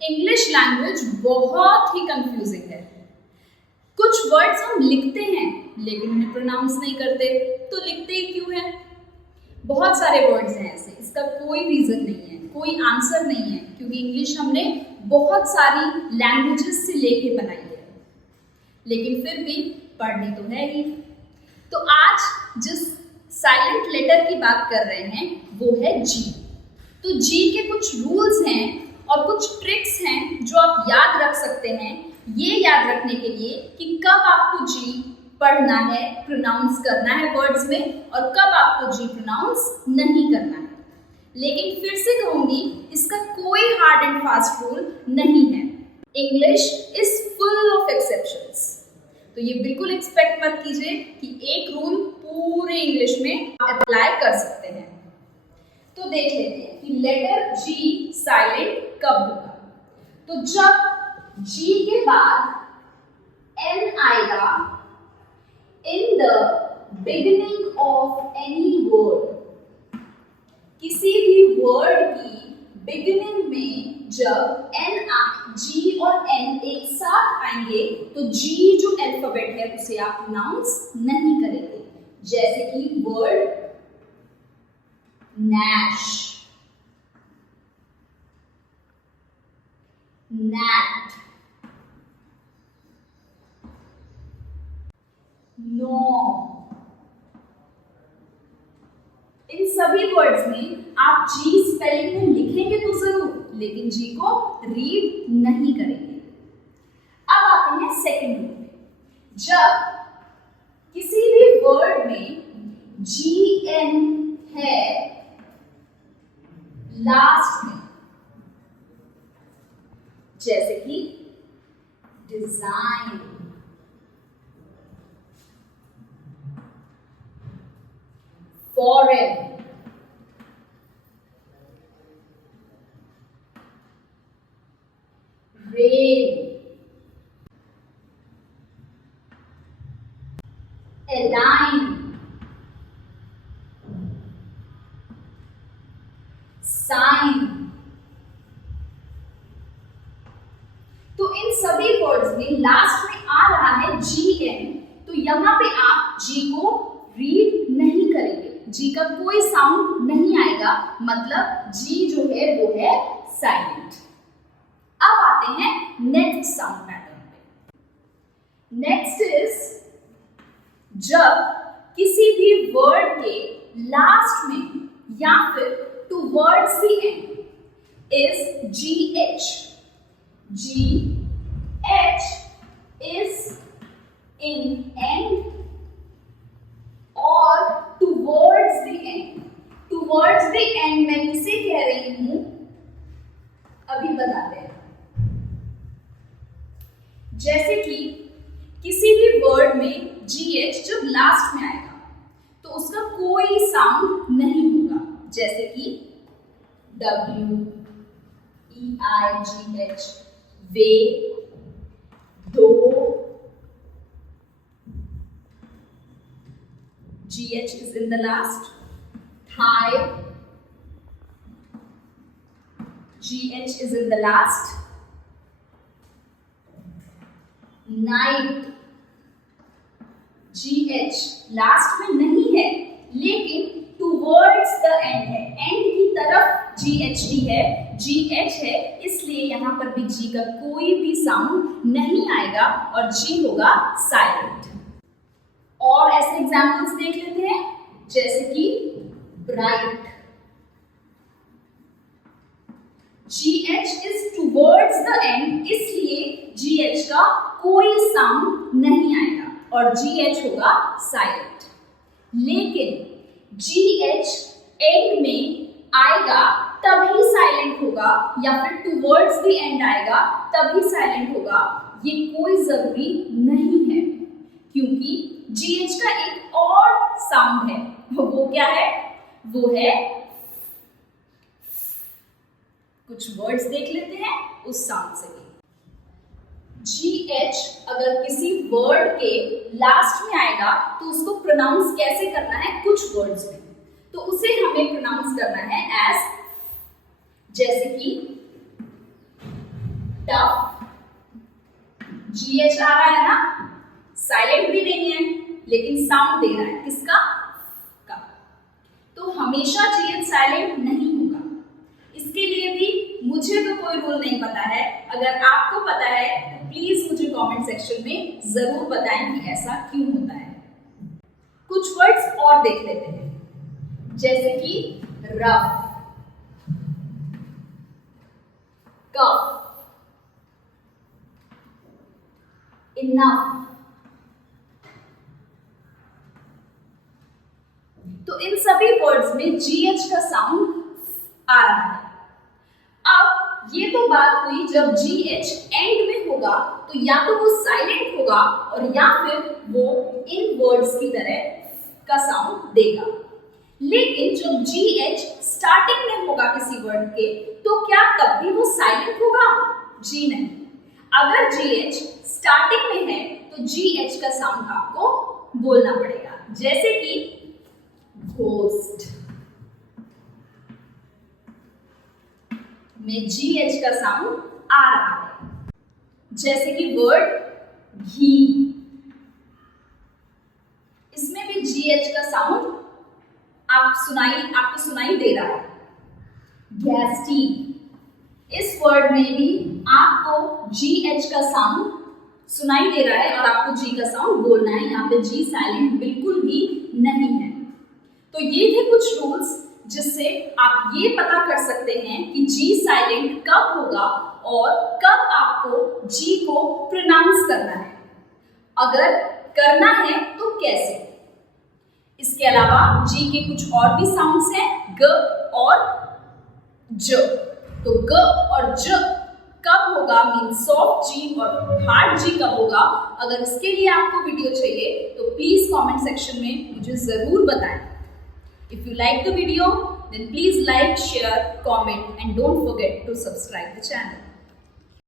English language बहुत ही confusing है। कुछ वर्ड्स हम लिखते हैं लेकिन उन्हें प्रोनाउंस नहीं करते, तो लिखते ही क्यों हैं? बहुत सारे वर्ड्स हैं ऐसे, इसका कोई रीजन नहीं है, कोई आंसर नहीं है, क्योंकि इंग्लिश हमने बहुत सारी लैंग्वेजेस से लेके बनाई है, लेकिन फिर भी पढ़नी तो है ही। तो आज जिस साइलेंट लेटर की बात कर रहे हैं वो है जी। तो जी के कुछ रूल्स हैं और कुछ ट्रिक्स हैं जो आप याद रख सकते हैं, ये याद रखने के लिए कि कब आपको जी पढ़ना है, प्रोनाउंस करना है वर्ड्स में, और कब आपको जी प्रोनाउंस नहीं करना है। लेकिन फिर से कहूंगी, इसका कोई हार्ड एंड फास्ट रूल नहीं है। English is full of exceptions, तो ये बिल्कुल एक्सपेक्ट मत कीजिए कि एक रूल पूरे इंग्लिश में अप्लाई कर सकते हैं। तो देख लेते हैं कि लेटर जी साइलेंट कब होगा। तो जब जी के बाद एन आएगा in the beginning of any word, किसी भी वर्ड की बिगिनिंग में जब जी और एन एक साथ आएंगे तो जी जो अल्फाबेट है उसे आप प्रोनाउंस नहीं करेंगे। जैसे कि वर्ड नैश, नैट, नो, इन सभी वर्ड्स में आप जी स्पेलिंग में लिखेंगे तो जरूर, लेकिन जी को रीड नहीं करेंगे। अब आते हैं सेकंड रूल में। जब किसी भी वर्ड में जी एन है लास्ट में, जैसे कि design, foreign, rain, align, sign, तो इन सभी वर्ड्स में लास्ट में आ रहा है जी एन, तो यहां पे आप जी को रीड नहीं करेंगे, जी का कोई साउंड नहीं आएगा, मतलब जी जो है वो है साइलेंट। अब आते हैं नेक्स्ट साउंड पैटर्न पे। नेक्स्ट इज जब किसी भी वर्ड के लास्ट में या फिर towards the end is G H, G H is in end और towards the end. Towards the end मैं किसे कह रही हूं अभी बताते हैं। जैसे कि किसी भी वर्ड में जी एच जब लास्ट में आएगा तो उसका कोई साउंड नहीं होगा, जैसे कि W E I ji H, weigh, though, G H is in the last, thigh, G H is in the last, night, G H last में नहीं है लेकिन टुवर्ड्स द एंड है, एंड की तरफ जी एच डी है, जी एच है, इसलिए यहां पर भी जी का कोई भी साउंड नहीं आएगा और जी होगा साइलेंट। और ऐसे एग्जांपल्स देख लेते हैं, जैसे कि bright, ji H is towards the and, इसलिए जी एच का कोई साउंड नहीं आएगा और जी एच होगा साइलेंट। लेकिन जी एच एंड में आएगा तभी साइलेंट होगा, या फिर टुवर्ड्स द एंड आएगा तभी साइलेंट होगा, ये कोई जरूरी नहीं है, क्योंकि जी एच का एक और साउंड है, वो क्या है? वो है, कुछ वर्ड्स देख लेते हैं उस साउंड से भी। जी एच अगर किसी वर्ड के लास्ट में आएगा तो उसको प्रोनाउंस कैसे करना है कुछ वर्ड्स में, तो उसे हमें प्रोनाउंस करना है एज, जैसे कि टफ, GH आ रहा है ना, साइलेंट भी नहीं है लेकिन साउंड दे रहा है किसका, का। तो हमेशा GH साइलेंट नहीं होगा। इसके लिए भी मुझे तो कोई रूल नहीं पता है, अगर आपको पता है तो प्लीज मुझे कमेंट सेक्शन में जरूर बताएं कि ऐसा क्यों होता है। कुछ वर्ड्स और देख लेते हैं, जैसे कि रफ, कफ, इनफ। तो इन सभी वर्ड्स में GH का साउंड आ रहा है। अब ये तो बात हुई जब GH एंड में होगा तो या तो वो साइलेंट होगा और या फिर वो इन वर्ड्स की तरह का साउंड देगा। लेकिन जब GH स्टार्टिंग में होगा किसी वर्ड के तो क्या तब भी वो साइलेंट होगा? जी नहीं। अगर GH स्टार्टिंग में है तो GH का साउंड आपको बोलना पड़ेगा, जैसे कि घोस्ट में GH का साउंड आ रहा है, जैसे कि वर्ड घी, इसमें भी GH का साउंड आपको सुनाई दे रहा है। गैस्ट्रिक, इस वर्ड में भी आपको GH का साउंड सुनाई दे रहा है और आपको G का साउंड बोलना है। यहाँ पे G साइलेंट बिल्कुल भी नहीं है। तो ये थे कुछ रूल्स जिससे आप ये पता कर सकते हैं कि G साइलेंट कब होगा और कब आपको G को प्रोनाउंस करना है। अगर करना है तो कैसे। इसके अलावा G के कुछ और भी साउंड्स हैं, ग और ज। तो ग और ज कब होगा, मीन सॉफ्ट G और हार्ड G कब होगा, अगर इसके लिए आपको वीडियो चाहिए तो प्लीज कमेंट सेक्शन में मुझे जरूर बताएं। If you like the video, then please like, share, comment and don't forget to subscribe the channel.